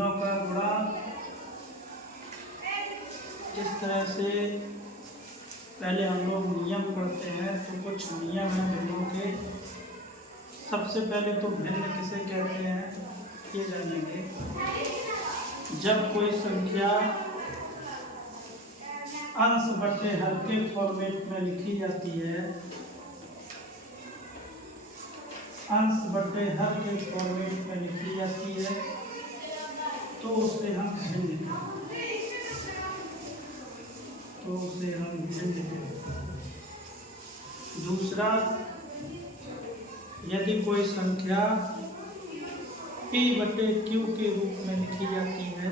भिन्नों का गुणा इस तरह से पहले हम लोग नियम पढ़ते हैं। तो कुछ नियम हैं भिन्नों के। सबसे पहले तो भिन्न किसे कहते हैं ये जानेंगे। जब कोई संख्या अंश बटे हर के फॉर्मेट में लिखी जाती है, अंश बटे हर के फॉर्मेट में लिखी जाती है, तो उसे हम भिन्न कहते हैं। दूसरा, यदि कोई संख्या p बटे q के रूप में लिखी जाती है,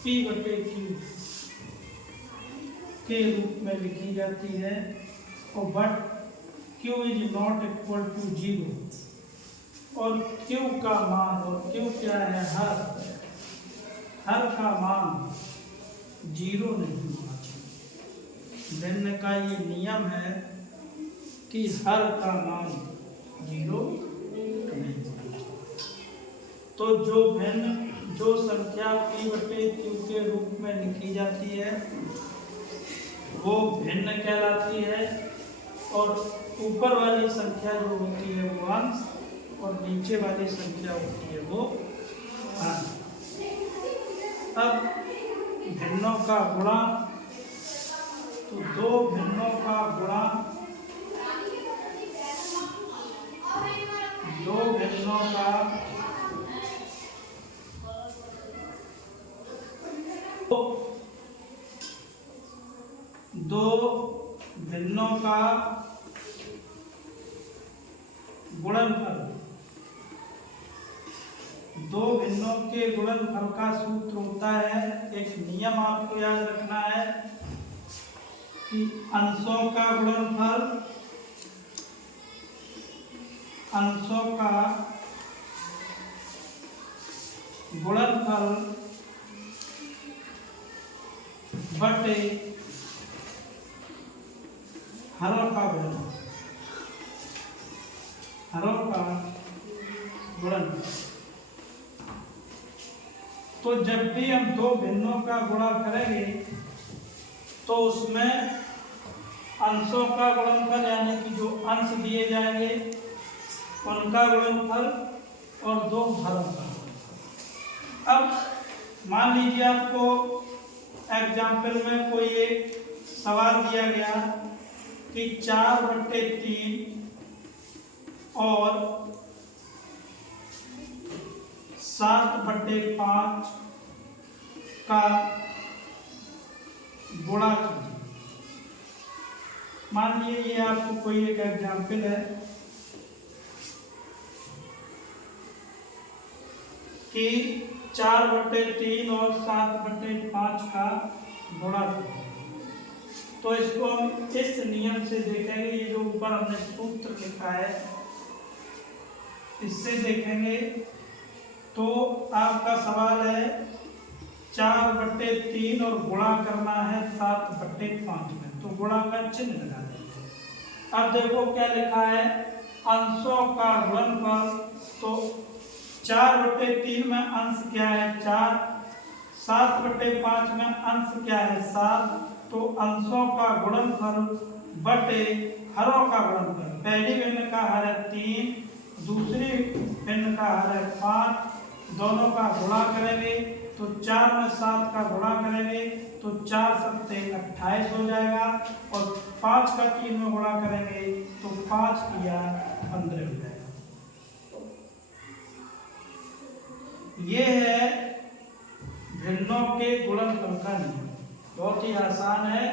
p बटे q के रूप में लिखी जाती है, और but q is not equal to 0, और q का मान, और q क्या है, हर का मान 0 नहीं होना चाहिए। भिन्न का ये नियम है कि हर का मान 0 नहीं होना चाहिए। तो जो संख्या p बटे q के रूप में लिखी जाती है वो भिन्न कहलाती है, और ऊपर वाली संख्या जो होती है वो अंश, और नीचे वाली संख्या होती है वो अंश। अब भिन्नों का गुणा, तो दो भिन्नों का गुणा, दो भिन्नों का गुणनफल, दो भिन्नों के गुणनफल का सूत्र होता है। एक नियम आपको याद रखना है कि अंशों का गुणनफल, अंशों का गुणनफल बटे हरों का गुणनफल, हरों का गुणनफल। तो जब भी हम दो भिन्नों का गुणा करेंगे तो उसमें अंशों का गुणनफल यानी कि जो अंश दिए जाएंगे उनका गुणनफल और दो हरों का गुणनफल। अब मान लीजिए आपको एग्जाम्पल में कोई एक सवाल दिया गया कि 4/3 और 7/5 का गुणा कीजिए। मान लीजिए ये आपको कोई एक एग्जाम्पल है कि 4/3 और 7/5 का गुणा कीजिए। तो इसको हम इस नियम से देखेंगे, ये जो ऊपर हमने सूत्र लिखा है इससे देखेंगे। तो आपका सवाल है 4/3 और गुणा करना है 7/5 में, तो गुणा का चिन्ह लगा देंगे। अब देखो क्या लिखा है, अंशों का गुणनफल। तो 4/3 में अंश क्या है 4, 7/5 में अंश क्या है 7, तो अंशों का गुणनफल बटे हरों का गुणनफल। पहली भिन्न का हर है 3, दूसरी भिन्न का हर है 5, दोनों का गुणा करेंगे तो 4 में 7 का गुणा करेंगे तो 4 सत्ते 28 हो जाएगा, और 5 का 3 में गुणा करेंगे तो 5 किया 15 हो जाएगा। ये है भिन्नों के गुणनफल का नियम। बहुत ही आसान है।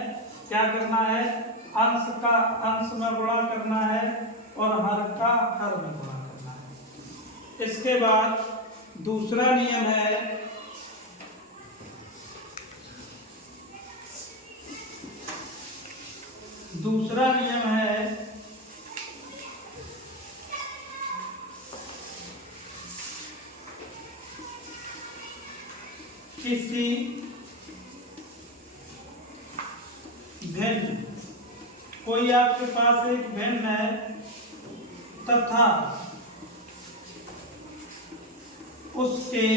क्या करना है, अंश का अंश में गुणा करना है और हर का हर में गुणा करना है। इसके बाद दूसरा नियम है, दूसरा नियम है किसी भिन्न, कोई आपके पास एक भिन्न है तथा उसके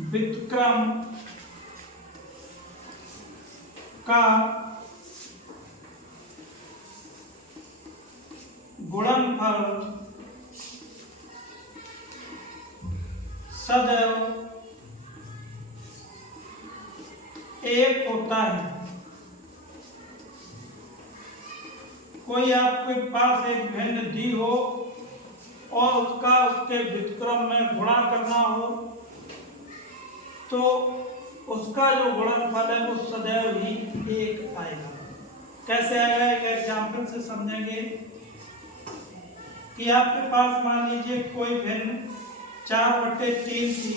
व्युत्क्रम का गुणनफल सदैव एक होता है। कोई आपके पास एक भिन्न दी हो और उसके व्युत्क्रम में गुणा करना हो तो उसका जो गुणनफल है वो सदैव ही एक आएगा। कैसे आएगा, एक एग्जाम्पल से समझेंगे कि आपके पास मान लीजिए कोई भिन्न 4/3 थी,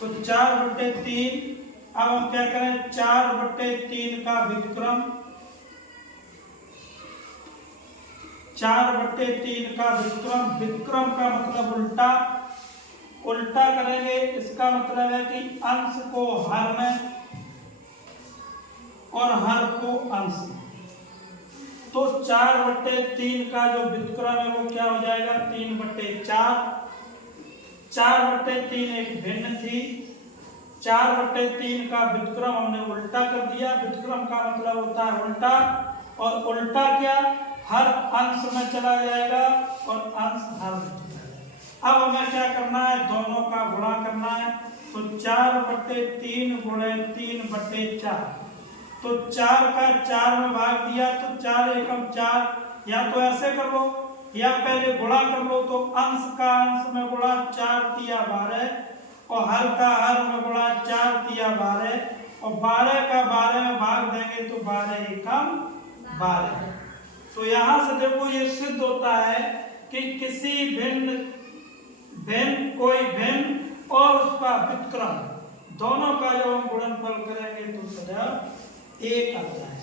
तो 4/3, अब हम क्या करें, 4/3 का व्युत्क्रम, 4/3 का व्युत्क्रम, व्युत्क्रम का मतलब उल्टा, उल्टा करेंगे, इसका मतलब है कि अंश को हर में और हर को अंश में। तो 4/3 का जो व्युत्क्रम है वो क्या हो जाएगा, 3/4। 4/3 एक भिन्न थी, 4/3 का व्युत्क्रम हमने उल्टा कर दिया। व्युत्क्रम का मतलब होता है उल्टा, और उल्टा क्या, हर अंश में चला जाएगा और अंश हर में चला जाएगा। अब हमें क्या करना है, दोनों का गुणा करना है। तो 4/3 गुणे 3/4, तो 4 का 4 में भाग दिया तो 4 एकम 4, या तो ऐसे कर लो या पहले गुणा कर लो, तो अंश का अंश में गुणा 4 तिया 12 और हर का हर में गुणा 4 तिया 12, और 12 का 12 में भाग देंगे तो 12 एकम 12। तो यहाँ से देखो ये सिद्ध होता है कि किसी भिन्न कोई भिन्न और उसका व्युत्क्रम, दोनों का जब हम गुणनफल करेंगे तो सदैव एक आता है।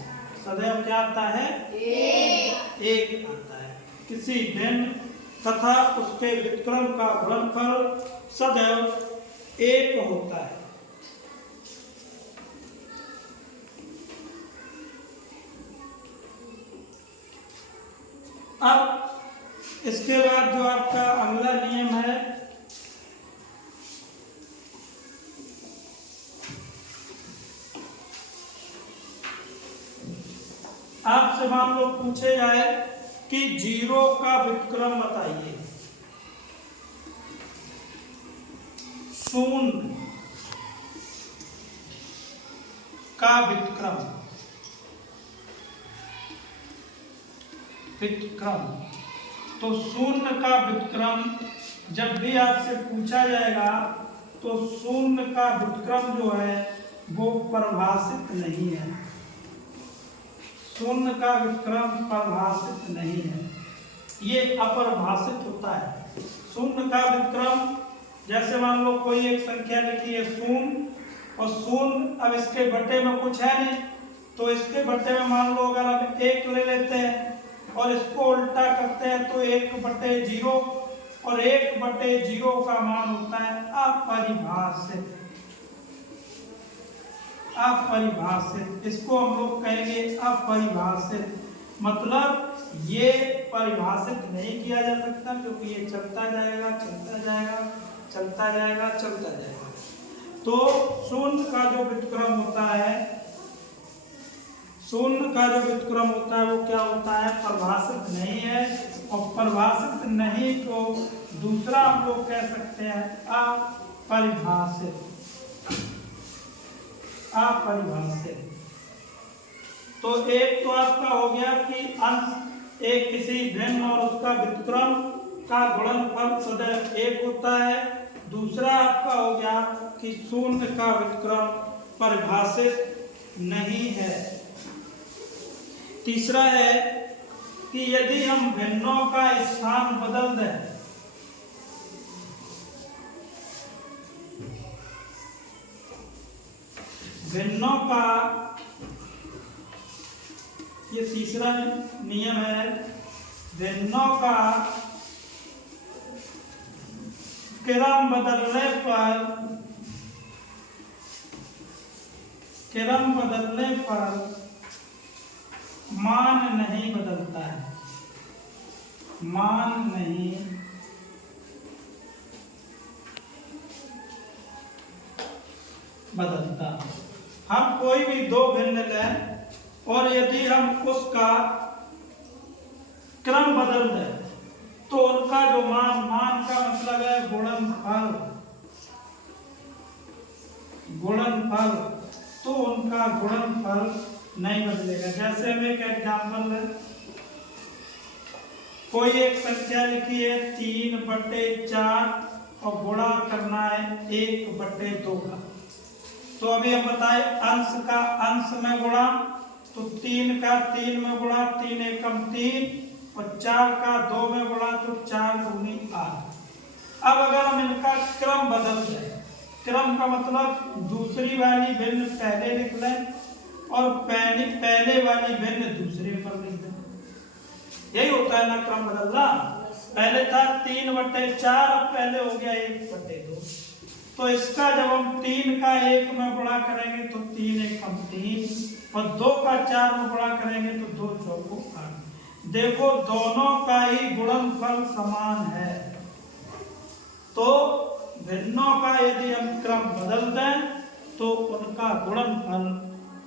सदैव क्या आता है, एक आता है। किसी भिन्न तथा उसके व्युत्क्रम का गुणनफल सदैव एक होता है। अब इसके बाद जो आपका अगला नियम है, आपसे मान लो पूछे जाए कि 0 का व्युत्क्रम बताइए, 0 का व्युत्क्रम, तो 0 का व्युत्क्रम जब भी आपसे पूछा जाएगा तो 0 का व्युत्क्रम जो है वो परिभाषित नहीं है। 0 का व्युत्क्रम परिभाषित नहीं है, ये अपरिभाषित होता है। 0 का व्युत्क्रम, जैसे मान लो कोई एक संख्या लिखी है 0 और 0, अब इसके बट्टे में कुछ है नहीं, तो इसके बट्टे में मान लो अगर हम 1 ले लेते हैं और इसको उल्टा करते हैं तो 1/0, और 1/0 का मान होता है अपरिभाषित। अपरिभाषित, इसको हम लोग कहेंगे अपरिभाषित, मतलब ये परिभाषित नहीं किया जा सकता, क्योंकि ये चलता जाएगा चलता जाएगा चलता जाएगा चलता जाएगा। तो 0 का जो व्युत्क्रम होता है, 0 का जो व्युत्क्रम होता है वो क्या होता है, परिभाषित नहीं है। और परिभाषित नहीं को दूसरा हम लोग कह सकते हैं अपरिभाषित। अपरिभाषित, तो एक तो आपका हो गया कि अंश एक किसी भिन्न और उसका व्युत्क्रम का गुणनफल सदैव एक होता है। दूसरा आपका हो गया कि 0 का व्युत्क्रम परिभाषित नहीं है। तीसरा है कि यदि हम भिन्नों का स्थान बदल दें, भिन्नों का, ये तीसरा नियम है, भिन्नों का क्रम बदलने पर मान नहीं बदलता है। मान नहीं बदलता। हम कोई भी दो भिन्न लें और यदि हम उसका क्रम बदल दें तो उनका जो मान का मतलब है गुणनफल, तो उनका गुणनफल नहीं बदलेगा। जैसे हम एक एग्जाम्पल लें, कोई एक संख्या लिखी है 3/4 और गुणा करना है 1/2 का। तो अभी हम बताए अंश का अंश में गुणा, तो 3 का 3 में गुणा, 3 एकम 3, और 4 का 2 में गुणा, तो 4 दूनी 8। अब अगर हम इनका क्रम बदल दें, क्रम का मतलब दूसरी वाली भिन्न पहले लिख लें और पहले वाली भिन्न दूसरे पर लिख दें, यही होता है ना क्रम बदलना। पहले था 3/4, अब पहले हो गया 1/2। तो इसका जब हम 3 का 1 में गुणा करेंगे तो 3 एकम 3, और 2 का 4 में गुणा करेंगे तो 2 चौको 8। देखो दोनों का ही गुणनफल समान है, तो भिन्नों का यदि हम क्रम बदल दें तो उनका गुणनफल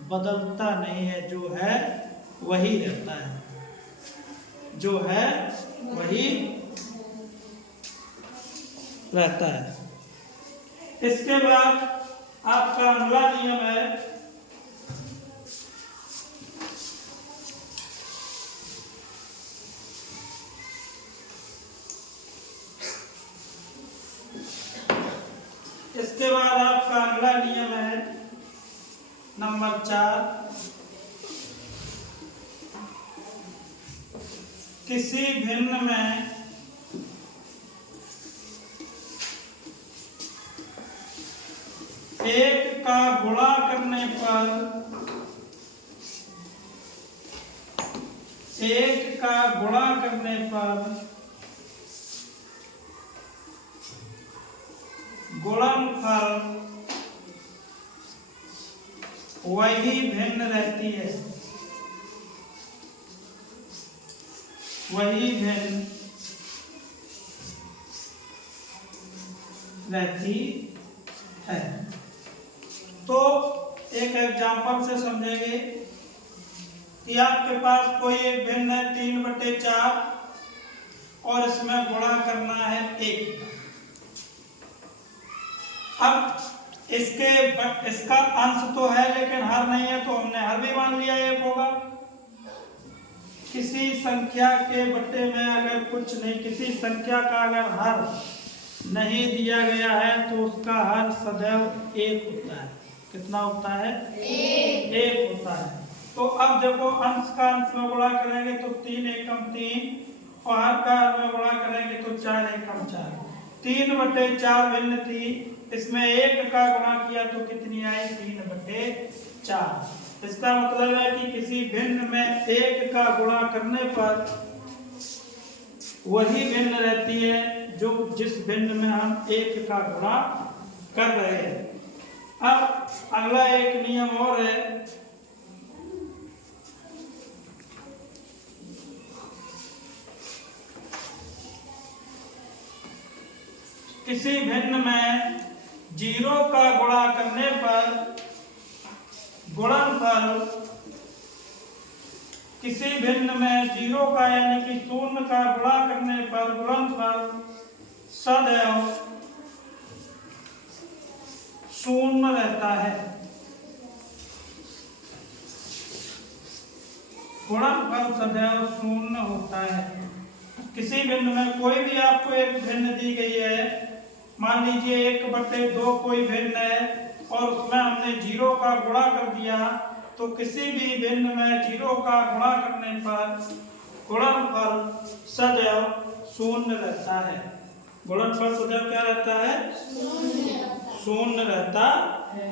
बदलता नहीं है, जो है वही रहता है, जो है वही रहता है। इसके बाद आपका अगला नियम है नंबर 4, किसी भिन्न में एक का गुणा करने पर गुणनफल वही भिन्न रहती है, वही भिन्न रहती है। तो एक एग्जाम्पल से समझेंगे कि आपके पास कोई एक भिन्न है 3/4 और इसमें गुणा करना है 1। अब इसका अंश तो है लेकिन हर नहीं है, तो हमने हर भी मान लिया 1 होगा। किसी संख्या के बट्टे में अगर कुछ नहीं, किसी संख्या का अगर हर नहीं दिया गया है तो उसका हर सदैव 1 होता है। कितना होता है? 1 होता है। तो अब देखो अंश का अंश में गुणा करेंगे तो 3 एकम 3, और हर का हर में गुणा करेंगे तो 4 एकम 4। 3/4 भिन्न थी, इसमें 1 का गुणा किया तो कितनी आई? 3/4। इसका मतलब है कि किसी भिन्न में 1 का गुणा करने पर वही भिन्न रहती है जो जिस भिन्न में हम 1 का गुणा कर रहे हैं। अब अगला एक नियम और है, किसी भिन्न में 0 का गुणा करने पर गुणनफल, किसी भिन्न में 0 का यानी कि 0 का गुणा करने पर गुणनफल सदैव 0 रहता है। गुणनफल सदैव 0 होता है। किसी भिन्न में कोई भी आपको एक भिन्न दी गई है, मान लीजिए 1/2 कोई भिन्न है और उसमें हमने 0 का गुणा कर दिया, तो किसी भी भिन्न में 0 का गुणा करने पर गुणनफल सदैव 0 रहता है। गुणनफल सदैव क्या रहता है? 0 रहता है।